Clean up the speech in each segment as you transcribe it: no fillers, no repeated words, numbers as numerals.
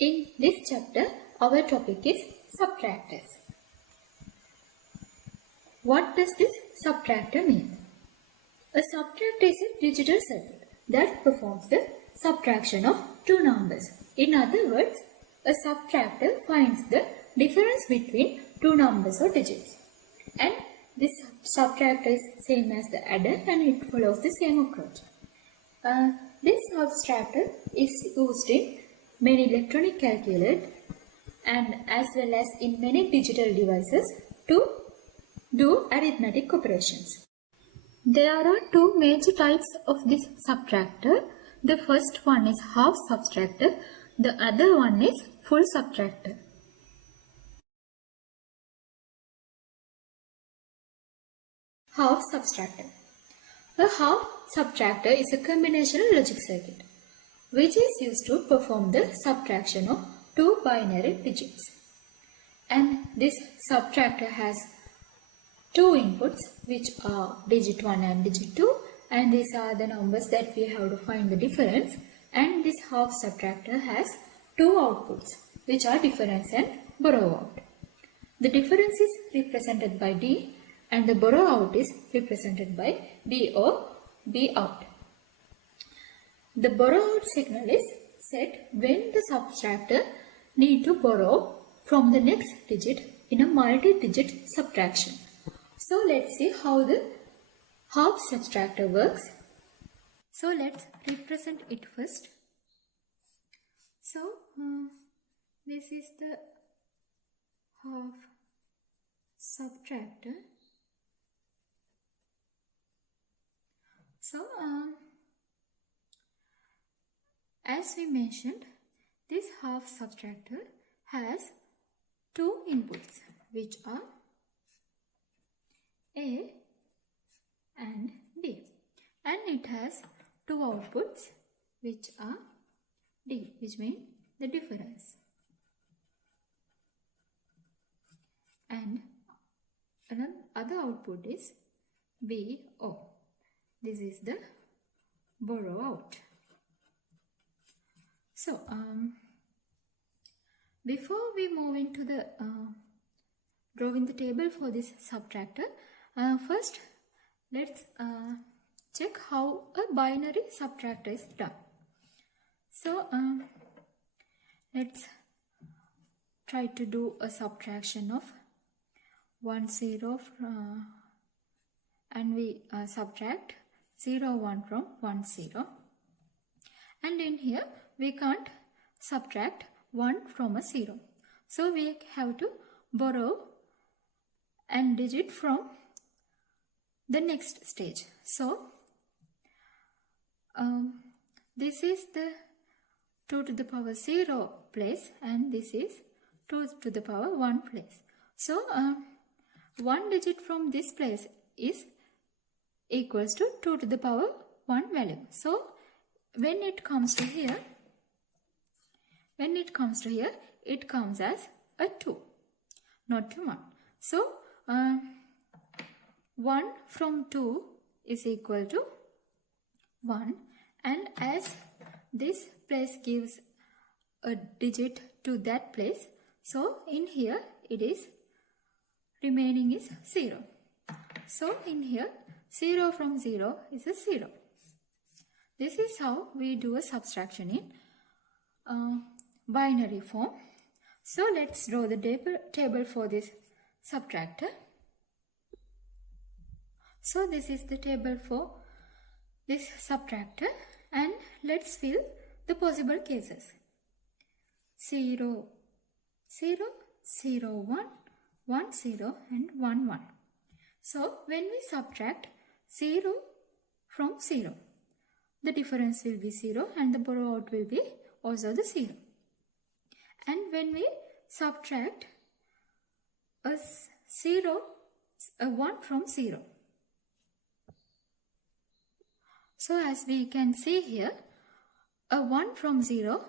In this chapter, our topic is subtractors. What does this subtractor mean? A subtractor is a digital circuit that performs the subtraction of two numbers. In other words, a subtractor finds the difference between two numbers or digits. And this subtractor is same as the adder and it follows the same approach. This subtractor is used in many electronic calculators and as well as in many digital devices to do arithmetic operations. There are two major types of this subtractor. The first one is half subtractor, the other one is full subtractor. Half subtractor. A half subtractor is a combinational logic circuit which is used to perform the subtraction of two binary digits. And this subtractor has two inputs which are digit 1 and digit 2, and these are the numbers that we have to find the difference. And this half subtractor has two outputs which are difference and borrow out. The difference is represented by D and the borrow out is represented by B or B out. The borrow out signal is set when the subtractor need to borrow from the next digit in a multi-digit subtraction. So let's see how the half subtractor works. So let's represent it first. So this is the half subtractor. So as we mentioned, this half subtractor has two inputs which are A and B, and it has two outputs which are D, which means the difference, and another other output is B O. This is the borrow out. So before we move into the drawing the table for this subtractor, first let's check how a binary subtractor is done. So let's try to do a subtraction of 1 0 and we subtract 0 1 from 1 0, and in here we can't subtract 1 from a 0. So we have to borrow and digit from the next stage. So this is the 2 to the power 0 place and this is 2 to the power 1 place. So one digit from this place is equals to 2 to the power 1 value. So when it comes to here, it comes as a 2, not a 1. So 1 from 2 is equal to 1, and as this place gives a digit to that place, so in here it is remaining is 0. So in here 0 from 0 is a 0. This is how we do a subtraction in binary form. So let's draw the table for this subtractor. So this is the table for this subtractor, and let's fill the possible cases. 0 0 0 1 1 0 and 1 1. So when we subtract 0 from 0, the difference will be 0 and the borrow out will be also the 0. And when we subtract a 1 from 0, so as we can see here, a 1 from 0,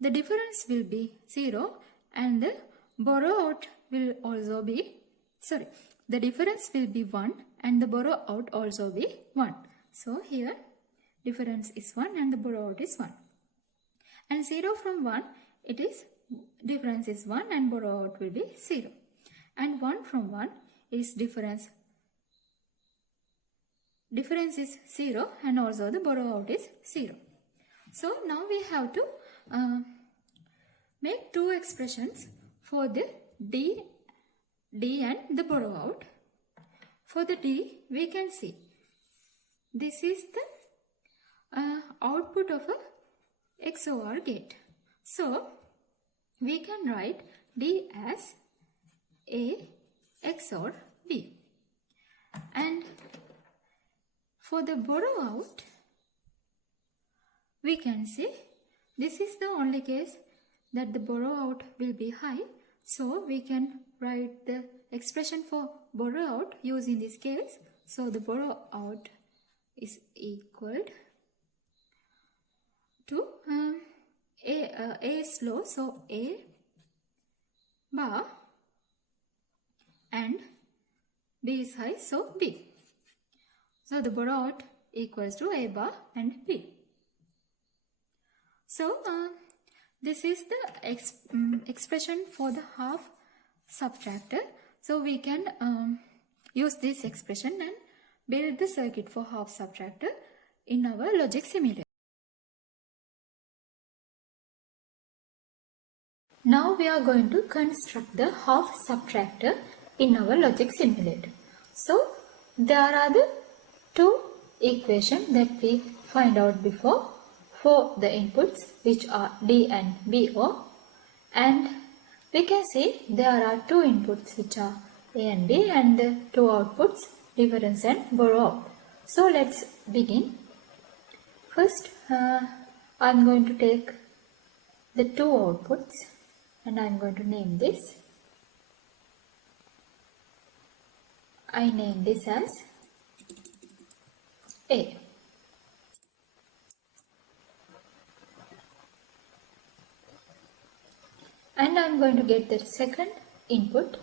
the difference will be 0 and the borrow out will also be, the difference will be 1 and the borrow out also be 1. So here difference is 1 and the borrow out is 1. And 0 from 1, it is difference is 1 and borrow out will be 0. And 1 from 1 is difference is 0 and also the borrow out is 0. So now we have to make two expressions for the D and the borrow out. For the D, we can see this is the output of a XOR gate. So we can write D as A XOR B. And for the borrow out, we can see this is the only case that the borrow out will be high. So we can write the expression for borrow out using this case. So the borrow out is equal to A is low, so A bar, and B is high, so B. So the borrow out equals to A bar and B. So this is the expression for the half subtractor. So we can use this expression and build the circuit for half subtractor in our logic simulator. Now we are going to construct the half subtractor in our logic simulator. So there are the two equations that we find out before for the inputs, which are D and BO, and we can see there are two inputs which are A and B, and the two outputs, difference and borrow out. So let's begin. First I am going to take the two outputs and I am going to name this. I name this as A. And I am going to get the second input,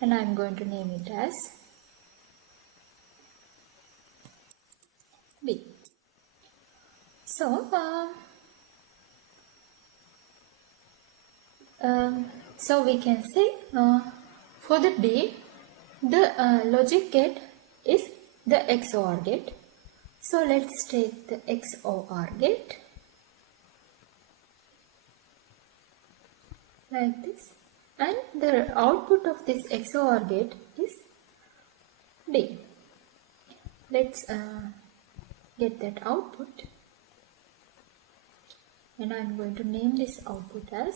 and I am going to name it as B. So, so we can say for the B, the logic gate is the XOR gate. So let's take the XOR gate like this, and the output of this XOR gate is D. Let's get that output, and I am going to name this output as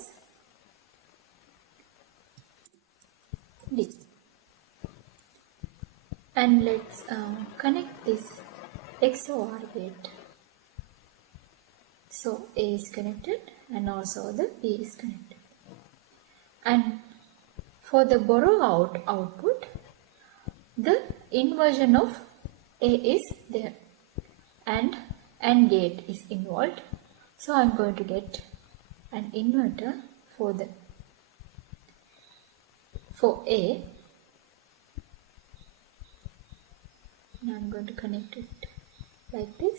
D. And let's connect this XOR gate. So A is connected and also the B is connected. And for the borrow out output, the inversion of A is there and AND gate is involved. So I am going to get an inverter for A, and I am going to connect it like this,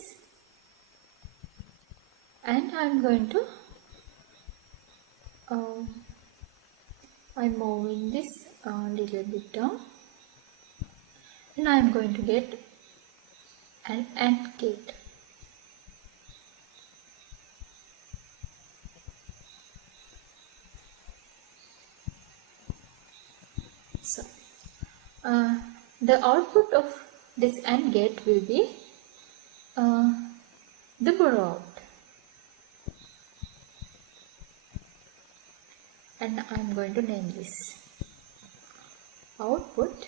and I am going to I'm moving this a little bit down, and I am going to get an AND gate. So the output of this AND gate will be the borrow out, and I am going to name this output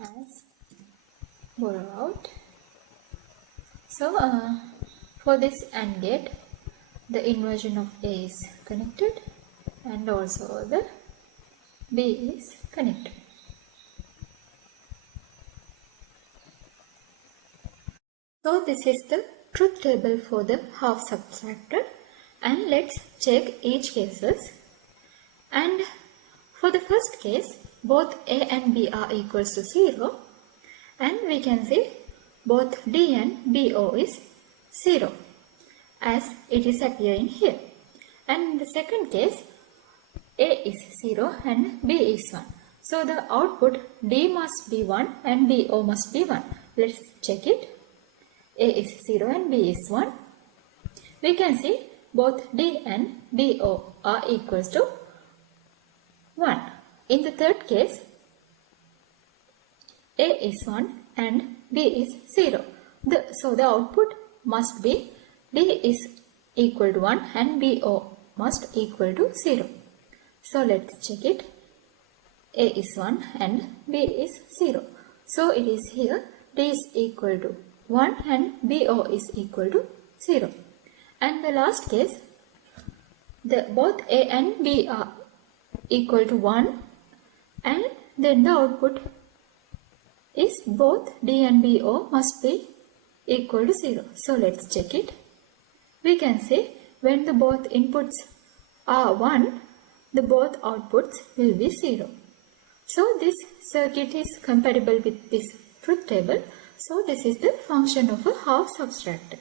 as borrow out. So for this AND gate, the inversion of A is connected and also the B is connected. So this is the truth table for the half subtractor, and let's check each cases. And for the first case, both A and B are equals to 0, and we can see both D and BO is 0 as it is appearing here. And in the second case, A is 0 and B is 1. So the output D must be 1 and BO must be 1. Let's check it. A is 0 and B is 1. We can see both D and BO are equals to 1. In the third case, A is 1 and B is 0. So the output must be D is equal to 1 and BO must equal to 0. So let's check it. A is 1 and B is 0. So it is here D is equal to 1 and BO is equal to 0. And the last case, both A and B are equal to 1 and then the output is both D and BO must be equal to 0. So let's check it. We can say when the both inputs are 1, the both outputs will be 0. So this circuit is compatible with this truth table. So this is the function of a half subtractor.